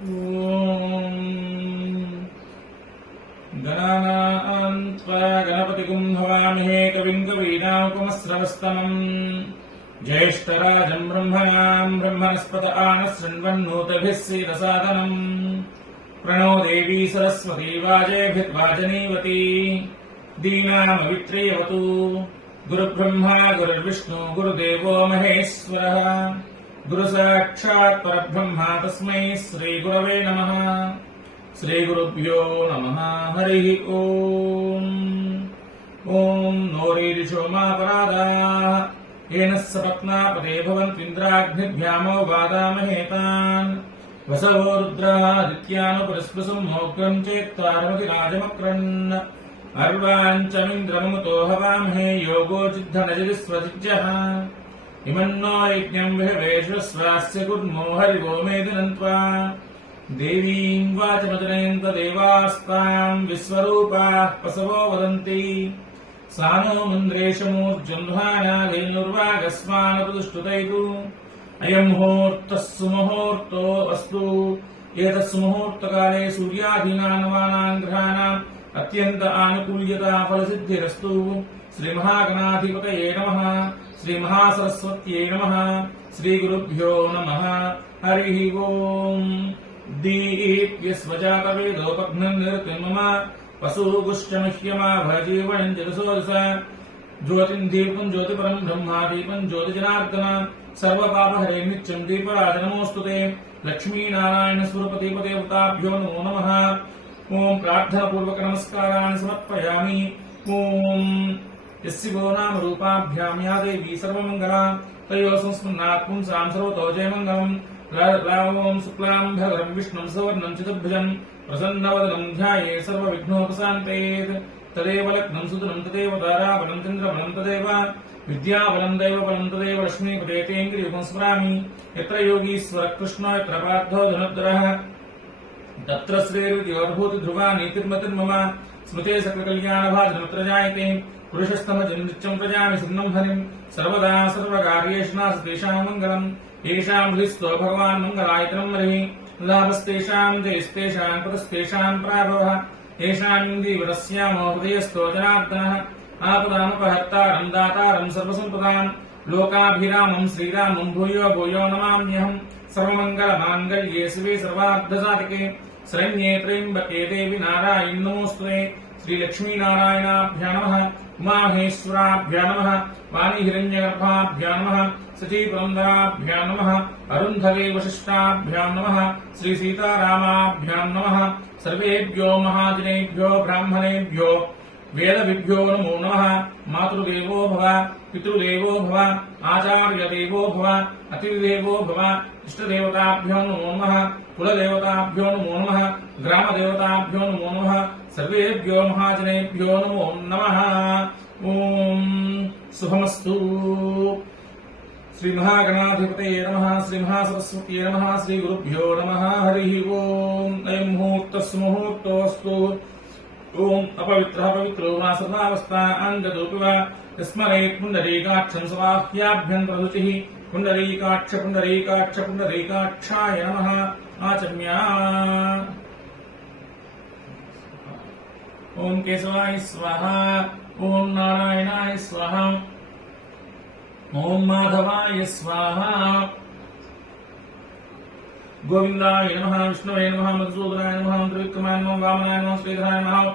ॐ गणानां त्वा गणपतिगुं हवामहे कविं कवीनामुपमस्रवस्तमम् ज्येष्ठराजम् ब्रह्मणाम् ब्रह्मणस्पत आनशृण्वन्नोतभिः सीदसादनम् प्रणो देवी सरस्वती वाजेभिर्वाजनीवती दीनामवित्रीयवतु गुरुब्रह्मा गुरुर्विष्णु गुरुदेवो महेश्वरः गुरुसाक्षात् परब्रह्म तस्मै श्रीगुरवे नमः। श्रीगुरुभ्यो नमः। हरिः ओम्। ॐ नोरीरिषोमापराधाः येन सपत्नापदे भवन्त्विन्द्राग्निभ्यामो वादामहे तान् वसवो रुद्रादित्यानुपरिस्पृशं मोग्रं चेत्त्वारमति राजमक्रन् अर्वाञ्चमिन्द्रममुतो हवामहे योगो चिद्धनजरिस्वजिज्यः इमन्नो यज्ञं विहवेश्वस्वास्य कुर्मो हरिवो मेदिनन्त्वा देवीं वाचमजनयन्त देवास्तां विश्वरूपाः पसवो वदन्ति सा नो मन्द्रेशमूर्जन्भानागैर्वागस्मानप्रतिष्ठुतैतु अयं मुहूर्तः सुमुहूर्तो अस्तु। एतस्सु मुहूर्तकाले सूर्यादीनां ग्रहाणाम् अत्यन्त आनुकूल्यता फलसिद्धिरस्तु। श्रीमहागणाधिपतये नमः। श्रीमहासरस्वत्यै नमः। श्रीगुरुभ्यो नमः। हरिः ओम्। दीप्यस्वजातवेदोपघ्नन्निरतिर्मम वसुगुश्चमह्यमाभजीवञ्जलसोदस ज्योतिं दीपं ज्योतिपरं ब्रह्मा दीपं ज्योतिजनार्दन सर्वपापहरे नित्यं दीपराजनमोऽस्तु ते। लक्ष्मीनारायणस्वरूपदीपदेवताभ्यो नमो नमः। ॐ प्रार्थनापूर्वक नमस्कारान् समर्पयामि। ॐ यस्यो नाम रूपाभ्यां या देवी सर्वमङ्गला तयोः संस्मरणात् पुंसां सर्वतो जयमङ्गलम्। रामं शुक्लां भगवं विष्णुं सवर्णं चतुर्भुजं प्रसन्नवदनं ध्याये सर्वविघ्नोपशान्तयेत्। तदेव लग्नं सुदनं तदेव ताराबलं चन्द्रबलं तदेव विद्याबलं दैवबलं तदेव लक्ष्मीपते तेङ्गिरियुगं स्मरामि। यत्र योगीश्वर कृष्णो यत्र पार्थो धनुर्धरः तत्र श्रीर्विद्योर्भूतिध्रुवा नीतिर्मतिर्मम स्मृते सकलकल्याणभाजनत्र जायते पुरुषस्तमजं नित्यं प्रजामि सुग्नं हरिं सर्वदा सर्वकार्येषु नास्ति तेषां मङ्गलम्। येषां हृस्तो भगवान् मङ्गलायतनं हरिः लाभस्तेषां जयस्तेषां पदस्तेषां प्राभवः येषां जीवनस्यामो हृदयस्थो जनार्दनः आपदामुपहर्तारं दातारं सर्वसम्पदां लोकाभिरामं श्रीरामं भूयो भूयो नमाम्यहम्। सर्वमङ्गलमाङ्गल्ये शिवे सर्वार्धसाधिके शरण्ये त्र्यम्बके देवी नारायणी नमोऽस्तुते। श्रीलक्ष्मीनारायणाभ्यां नमः। उमामहेश्वराभ्यां नमः। वाणीहिरण्यगर्भाभ्यां नमः। सचीपुरन्दराभ्यां नमः। अरुन्धवे वसिष्ठाभ्यां नमः। श्रीसीतारामाभ्यां नमः। सर्वेभ्यो महाजनेभ्यो ब्राह्मणेभ्यो वेदविभ्यो नमो नमः। मातृदेवो भव पितृदेवो भव आचार्यदेवो भव अतिथिदेवो भव इष्टदेवताभ्यो नमो नमः। कुलदेवताभ्यो नमो नमः। ग्रामदेवताभ्यो नमो नमः। सर्वेभ्यो महाजनेभ्यो नमो नमः। ॐ शुभमस्तु। श्रीमहागणाधिपतये नमः। श्रीमहासरस्वत्यै नमः। श्रीगुरुभ्यो नमः। हरिः ओम्। अयं मुहूर्तः सुमुहूर्तोऽस्तु। ओम अपवित्रः पवित्रो वा सर्वावस्था अङ्गदोऽपि वा स्मरेत् पुण्डरीकाक्षं समाह्याभ्यन्तररुचिः पुण्डरीकाक्ष पुण्डरीकाक्ष पुण्डरीकाक्षाय नमः। आचम्या ओम केशवाय स्वाहा। ओम नारायणाय स्वाहा। ओम माधवाय स्वाहा। गोविंदाय नमः। विष्णवे नमः। मधुसूदनाय नमः। त्रिविक्रमाय नमः। वामनाय नमः। श्रीधराय नमः।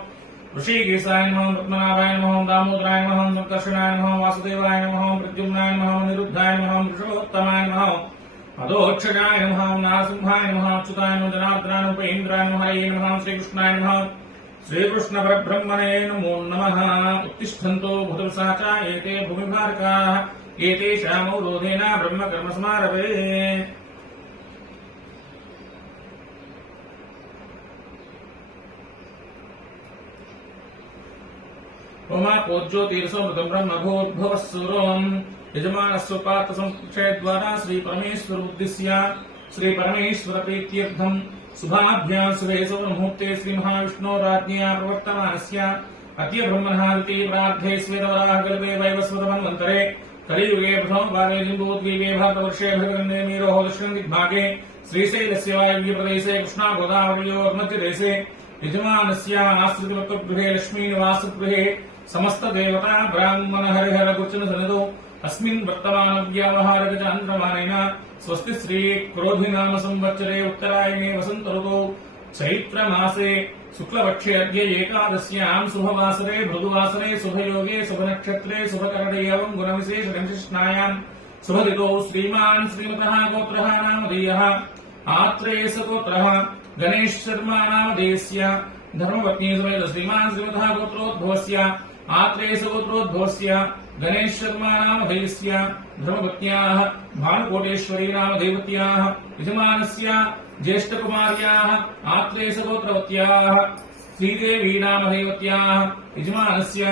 ऋषिकेशाय नमः। पद्मनाभाय नमः। दामोदराय नमः। संकर्षणाय नमः। वासुदेवाय नमः। प्रद्युम्नाय नमः। निरुद्धाय नमः। वृषभोत्तमाय नमः। अधोक्षजाय नमः। नारसिंहाय नमः। अच्युताय नमः। जनार्दनाय नमः। उपేంద్రాయ नमः। हरये नमः। श्रीकृष्णाय नमः। श्रीकृष्णपरब्रह्मणे नमो नमः। उत्तिष्ठन्तो भूतविशाचा एते भूमिभारकाः एतेषामवरोधेन ब्रह्मकर्म समारभे। ओमापोज्योतिरसोमृतं ब्रह्मभूर्भुवः सूरोम् यजमानस्य पार्थसंक्षयद्वारा श्रीपरमेश्वर उद्दिश्य श्रीपरमेश्वरप्रीत्यर्थम् शुभाभ्यां शुभे मुहूर्ते श्रीमहाविष्णोराज्ञया प्रवर्तमानस्य अद्य ब्रह्मणः द्वितीये प्रार्थे श्वेतवराहकल्पे वैवस्वतमन्वन्तरे कलियुगे प्रथमपादे जिम्बूद्वीपे भारतवर्षे भगवन्ने मीरोः दक्षिणदिग्भागे श्रीशैलस्य वायव्यप्रदेशे कृष्णा गोदावर्योर्मध्यदेशे यजमानस्य आश्रितवत्तगृहे लक्ष्मीनिवासगृहे समस्तदेवता ब्राह्मण हरिहर गुर्जन सन्निधौ अस्मिन् वर्तमानव्यावहारिकचान्द्रमानेन स्वस्ति श्री क्रोधिनाम संवत्सरे उत्तरायणे वसन्त ऋतौ चैत्रमासे शुक्लपक्षे अद्य एकादश्यां शुभवासरे मृदुवासरे शुभयोगे शुभनक्षत्रे शुभकरणे एवं गुणविशेषविशिष्टायां शुभदितौ श्रीमान् श्रीमतः गोत्रः नामधेयः आत्रेयस गोत्रः गणेश शर्मा नामधेयस्य धर्मपत्नी समेत श्रीमान् श्रीमतः गोत्रोद्भवस्य आत्रेयस गोत्रोद्भवस्य गणेश शर्मा नामधेयस्य धर्मपत्न्याः भानुकोटेश्वरी नामधेयवत्याः यजमानस्य ज्येष्ठकुमार्याः आत्रेयस गोत्रवत्याः श्रीदेवी नामधेयवत्याः यजमानस्य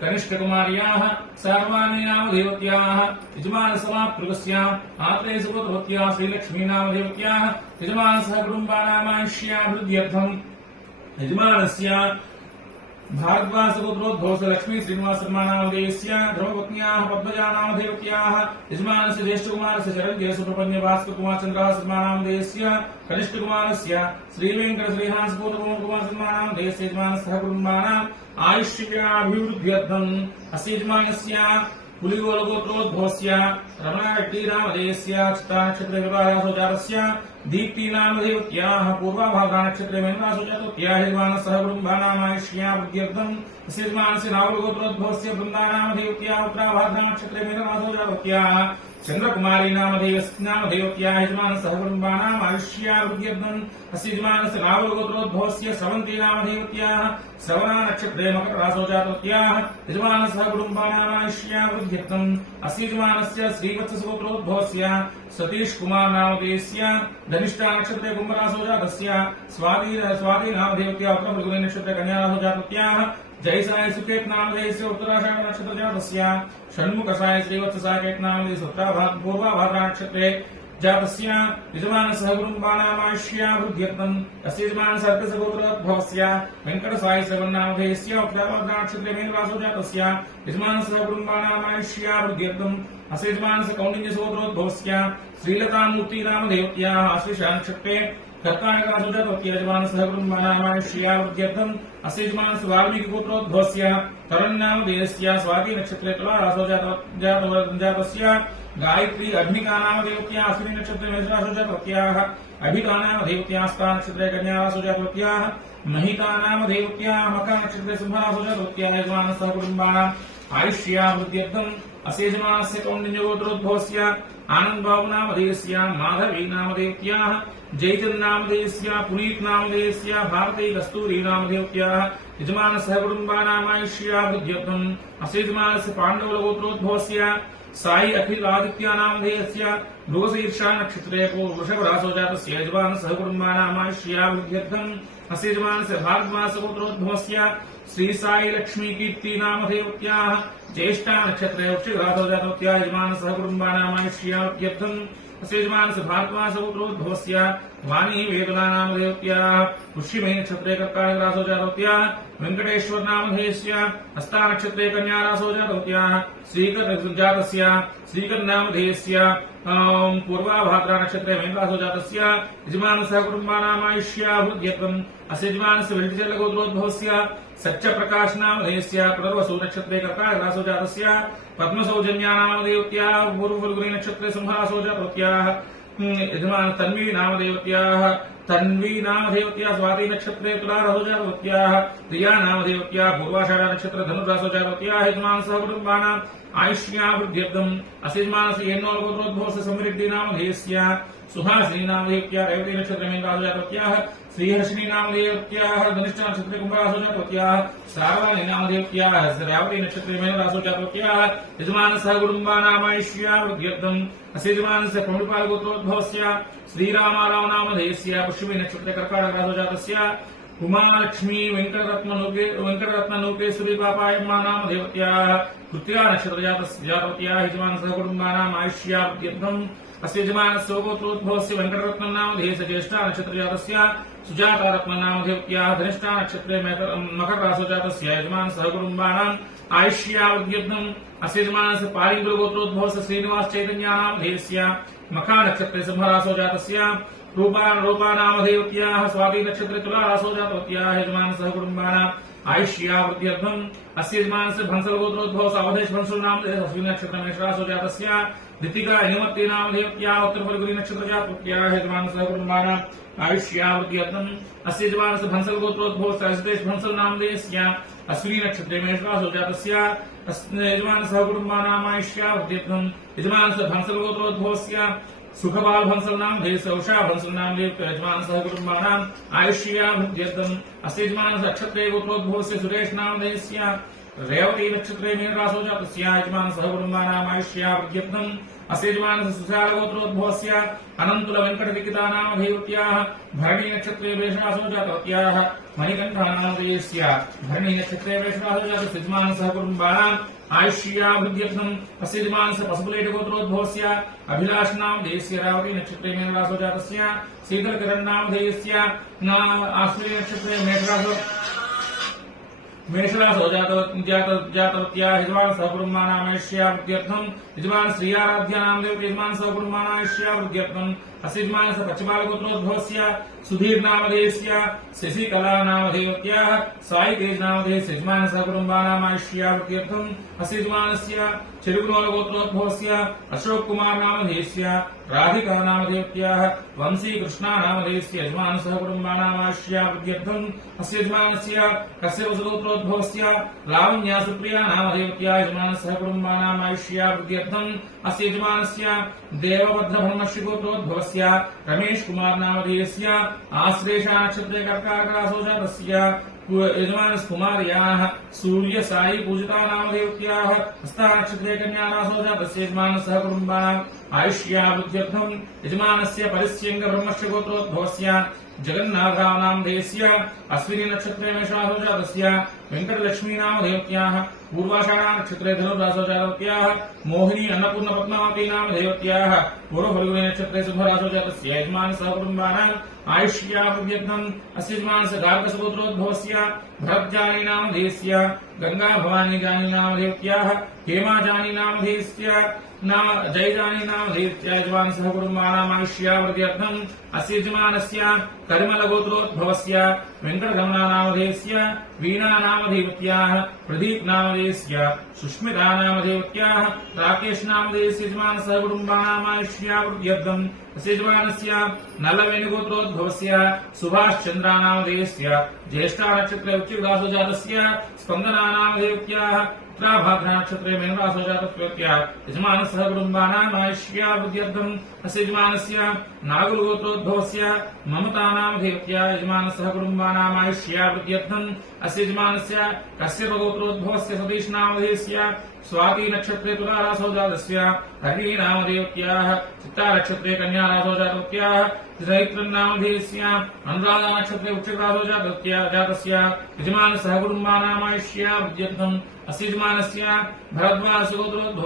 कनिष्ठकुमार्याः सर्वाणि नामधेयवत्याः यजमानसमाप्तृकस्य आत्रेयस गोत्रवत्याः श्रीलक्ष्मी नामधेयवत्याः यजमानसः कुटुम्बानामायुष्याभिवृद्ध्यर्थम् यजमानस्य भार्गवासगोत्रोद्भवस्य लक्ष्मी श्रीनिवास शर्मा नामधेयस्य धर्मपत्न्याः पद्मजा नामधेयवत्याः यजमानस्य ज्येष्ठकुमारस्य शरण्य सुब्रह्मण्य भास्कर कुमार चन्द्रः शर्मा नामधेयस्य कनिष्ठकुमारस्य श्रीवेङ्कट श्रीहास गौतम कुमार शर्मा नामधेयस्य यजमानस्य कुटुम्बानाम् आयुष्याभिवृद्ध्यर्थम् अस्य यजमानस्य पुलिगोलगोत्रोद्भवस्य रमणारेड्डी नामधेयस्य चित्तानक्षत्रे विवाहरासो जातस्य दीप्ति नामधेयवत्याः पूर्वाभाद्रानक्षत्रे मेनरासो जातवत्याः यजमानस्य कुटुम्बानामायुष्याभिवृद्ध्यर्थम् अस्य यजमानस्य नावलगोत्रोद्भवस्य बृन्दा नामधेयवत्याः उत्तराभाद्रानक्षत्रे मेनरासो जातवत्याः चन्द्रकुमारी नामधेयवत्याः यजमानस्य कुटुम्बानाम् आयुष्याभिवृद्ध्यर्थम् अस्य यजमानस्य नावलगोत्रोद्भवस्य स्रवन्ती नामधेयवत्याः श्रवणानक्षत्रे मकररासो जातवत्याः यजमानस्य कुटुम्बानाम् आयुष्याभिवृद्ध्यर्थम् अस्य यजमानस्य श्रीवत्सगोत्रोद्भवस्य सतीश कुमार नामधेयस्य धनिष्ठानक्षत्रे कुम्भरासो जातस्य स्वाति नामधेयवत्याः उत्तरफल्गुनी नक्षत्रे कन्यारासो जातवत्याः जयसाय सुकेत नामधेयस्य उत्तराषाढ नक्षत्र जातस्य षण्मुखसाय श्रीवत्ससाकेत नामधेयस्य पूर्वाभाद्रा नक्षत्रे जातस्य यजमानस्य कुटुम्बानामायुष्याभिवृद्ध्यर्थम् अस्य यजमानस्य अर्कसगोत्रोद्भवस्य वेङ्कटसाय नामधेयस्य उत्तराभाद्रा नक्षत्रे मेनरासो जातस्य यजमानस्य कुटुम्बानामायुष्याभिवृद्ध्यर्थम् अस्य यजमानस्य कौण्डिन्यसगोत्रोद्भवस्य श्रीलतामूर्ति नामधेयवत्याः आश्लेषा नक्षत्रे कर्काटकरासो जातवत्याः यजमानस्य कुटुम्बानामायुष्याभिवृद्ध्यर्थम् अस्य यजमानस्य वाल्मीकिगोत्रोद्भवस्य तरुणनामधेयस्य स्वाति नक्षत्रे तुलारासो जातस्य गायत्री अग्निका नामधेयवत्याः अश्विनी नक्षत्रे मेषरासो जातवत्याः अभिता नामधेयवत्याः स्था नक्षत्रे कन्यारासो जातवत्याः महिता नामधेयवत्याः मखा नक्षत्रे सिंहरासो जातवत्याः यजमानस्य कुटुम्बानाम् आयुष्याभिवृद्ध्यर्थम् अस्य यजमानस्य कौण्डिन्यगोत्रोद्भवस्य आनन्दबाबु नामधेयस्य माधवी नामधेयवत्याः जयचन्द्र नामधेयस्य पुनीत नामधेयस्य भारती कस्तूरी नामधेयवत्याः यजमानस्य कुटुम्बानामायुष्याभिवृद्ध्यर्थम् अस्य यजमानस्य पाण्डवगोत्रोद्भवस्य साई अखिल आदित्य नामधेयस्य मृगशीर्षा नक्षत्रे वृषभरासो जातस्य यजमानस्य कुटुम्बानामायुष्याभिवृद्ध्यर्थम् अस्य यजमानस्य भार्गवासगोत्रोद्भवस्य श्री साई लक्ष्मी कीर्ति नामधेयवत्याः ज्येष्ठा नक्षत्रे वृश्चिकरासो जातवत्याः यजमानस्य कुटुम्बानामायुष्याभिवृद्ध्यर्थम् अस्य यजमानस्य भार्गवासगोत्रोद्भवस्य वाणी वेदना नामधेयवत्याः पुष्यमे नक्षत्रे कर्काटकरासो जातवत्याः वेङ्कटेश्वर नामधेयस्य हस्ता नक्षत्रे कन्यारासो जातवत्याः श्रीकर नामधेयस्य पूर्वाभाद्रा नक्षत्रे मेनरासो जातस्य यजमानस्य कुटुम्बानामायुष्याभिवृद्ध्यर्थम् अस्य यजमानस्य वेल्टिचल्लगोत्रोद्भवस्य सत्यप्रकाश नामधेयस्य पुनर्वसु नक्षत्रे कर्काटकरासो जातस्य पद्मसौजन्या नामधेयवत्याः पूर्वफल्गुनी नक्षत्रे सिंहरासो जातवत्याः यजमान तन्वी नामधेयवत्याः स्वाति नक्षत्रे तुलारासो जातवत्याः प्रिया नामधेयवत्याः पूर्वाषाढ नक्षत्रे धनुरासो जातवत्याः यजमानस्य कुटुम्बानाम् आयुष्याभिवृद्ध्यर्थम् अस्य यजमानस्य एन्नोलगोत्रोद्भवस्य समृद्धि नामधेयस्य सुहासिनी नामधेयवत्याः रेवती नक्षत्रे मेनरासो जातवत्याः श्रीहर्षिणी नामधेयवत्याः धनिष्ठा नक्षत्रे कुम्भरासो जातवत्याः श्रावणी नामधेयवत्याः रेवती नक्षत्रे मेनरासो जातवत्याः यजमानस्य कुटुम्बानामायुष्याभिवृद्ध्यर्थम् अस्य यजमानस्य प्रमुखपालगोत्रोद्भवस्य श्रीरामाराव नामधेयस्य पुष्यमी नक्षत्रे कर्काटकरासो जातस्य उमालक्ष्मी वेङ्कटरत्ननौकेश्वरी पापायम्मा नामधेयवत्याः कृत्तिका नक्षत्र जातवत्याः यजमानस्य कुटुम्बानाम् आयुष्याभिवृद्ध्यर्थम् अस्य यजमानस्य गोत्रोद्भवस्य वेङ्कटरत्नं नामधेयस्य ज्येष्ठा नक्षत्र जातस्य सुजाता रत्न नामधेयवत्याः धनिष्ठा नक्षत्रे मकररासो जातस्य यजमानस्य कुटुम्बानाम् आयुष्याभिवृद्ध्यर्थम् अस्य यजमानस्य पारिन्द्रगोत्रोद्भवस्य श्रीनिवास चैतन्या नामधेयस्य मखा नक्षत्रे सिंहरासो जातस्य रूपानामधेयत्याः स्वाति नक्षत्रे तुला रासो जातवत्याः यजमानसः कुटुम्बानाम् आयुष्यावृद्ध्यर्थम् अस्य यजमानस्य भंसलगोत्रोद्भव सावधेश भंसुल नामधेयः अस्मिन् नक्षत्रे मेषरासो जातस्य दितिका हिमवती नामधेयत्याः उत्तरफल्गुनी नक्षत्र जातवत्याः यजमानसः कुटुम्बानाम् आयुष्यावृद्ध्यर्थम् अस्य यजमानस्य भंसलगोत्रोद्भव सहस्रेश भंसुल नामधेयस्य अश्विनी नक्षत्रे मेषरासो जातस्य यजमानसः कुटुम्बानाम् आयुष्यावृद्ध्यर्थम् यजमानस्य भंसलगोत्रोद्भवस्य सुखपाल भंसल नाम देश उषा भंसल नाम यजमानसः कुटुम्बानाम् आयुष्यावृद्ध्यर्थम् अस्य यजमानस्य नक्षत्रे गोत्रोद्भवस्य सुरेश नाम देशस्य रेवती नक्षत्रे मीनरासो जातस्य यजमानसः कुटुम्बानाम् आयुष्यावृद्ध्यर्थम् अस्य यजमानस्य सुशाल गोत्रोद्भवस्य अनन्तुल वेङ्कटलिखिता नाम देवत्याः भरणी नक्षत्रे मेषरासो जातवत्याः मणिकण्ठा नाम देशस्य भरणी नक्षत्रे मेषरासो जातस्य यजमानसः कुटुम्बानाम् आयुष्यावृद्ध्यर्थम् अस्य यजमानस्य पशुपलेट गोत्रोद्भवस्य अभिलाष नाम देशस्य रावती नक्षत्रे मीनरासो जातस्य शीतलकिरण नाम देशस्य आश्विनी नक्षत्रे मेषरासो जातवत्याः यजमानसः कुटुम्बानाम् आयुष्यावृद्ध्यर्थम् यजमान श्रीयाराध्या नामदेव यजमानसः कुटुम्बानाम् आयुष्यावृद्ध्यर्थम् अस्य यजमानस्य पश्चिमाल गोत्रोद्भवस्य सुधीर नामधेयस्य शशिकला नामधेयत्याः साई तेज नामधेयस्य यजमानसः कुटुम्बानाम् आयुष्यावृद्ध्यर्थम् अस्य यजमानस्य चिरुकुनोल गोत्रोद्भवस्य अशोक कुमार नामधेयस्य राधिका नामधेयत्याः वंशी कृष्णा नामधेयस्य यजमानसः कुटुम्बानाम् आयुष्यावृद्ध्यर्थम् अस्य यजमानस्य कश्यप गोत्रोद्भवस्य लावण्या सुप्रिया नामधेयत्याः यजमानसः कुटुम्बानाम् आयुष्यावृद्ध्यर्थम् अस्य यजमानस्य देवबद्ध ब्रह्मश्री गोत्रोद्भवस्य रमेश कुमार नामधेयस्य आश्लेषा नक्षत्रे कर्काटक रासो जातस्य यजमानस्य कुमार्याः सूर्य साई पूजिता नामधेयत्याः हस्ता नक्षत्रे कन्या रासो जातस्य यजमानसः कुटुम्बानाम् आयुष्यावृद्ध्यर्थम् यजमानस्य परिस्यङ्ग ब्रह्मश्री गोत्रोद्भवस्य जगन्नाथराव नामधेयस्य अश्विनी नक्षत्रे मेषरासो जातस्य वेङ्कटलक्ष्मी नामधेयत्याः पूर्वाषाढा नक्षत्रे धनुर्रासो जातवत्याः मोहिनी अन्नपूर्ण पद्मावती नामधेयत्याः पूर्वफल्गुनी नक्षत्रे शुभरासो जातस्य यजमानसः कुटुम्बानाम् आयुष्यावृद्ध्यर्थम् अस्य यजमानस्य गार्गस गोत्रोद्भवस्य भरतजानी नामधेयस्य गंगा भवानी जानी नामधेयत्याः हेमा जानी नामधेयस्य जयजानी नामधेयस्य यजमानसः कुटुम्बानाम् आयुष्यावृद्ध्यर्थम् अस्य यजमानस्य करिमल गोत्रोद्भवस्य वेङ्कटगमना नामधेयस्य वीणा नामधेयत्याः प्रदीप नामधेयस्य सुष्मिता नामधेयत्याः राकेश नामधेयस्य यजमानसः कुटुम्बानाम् आयुष्यावृद्ध्यर्थम् अस्य यजमानस्य नलवेणुगोत्रोद्भवस्य सुभाष चन्द्रा नामधेयस्य ज्येष्ठा नक्षत्रे वृश्चिकरासो जातस्य स्पन्दना नामधेयत्याः उत्तराभाद्रा नक्षत्रे मीनरासो जातस्य यजमानसः कुटुम्बानाम् आयुष्यावृद्ध्यर्थम् अस्य यजमानस्य नागुलगोत्रोद्भवस्य ममता नामधेयत्याः यजमानसः कुटुम्बानाम् आयुष्यावृद्ध्यर्थम् अस्य यजमानस्य कश्यप गोत्रोद्भवस्य सतीश नामधेयस्य स्वाति नक्षत्रे तुला रासो जातस्य हरिणी नामधेयत्याः चित्ता नक्षत्रे कन्या रासो जातवत्याः चैत्र नामधेयस्य अनुराधा नक्षत्रे वृश्चिक रासो जातस्य यजमानसः कुटुम्बानाम् आयुष्यावृद्ध्यर्थम् अस्य यजमानस्य भरद्वाज गोत्रोद्भवस्य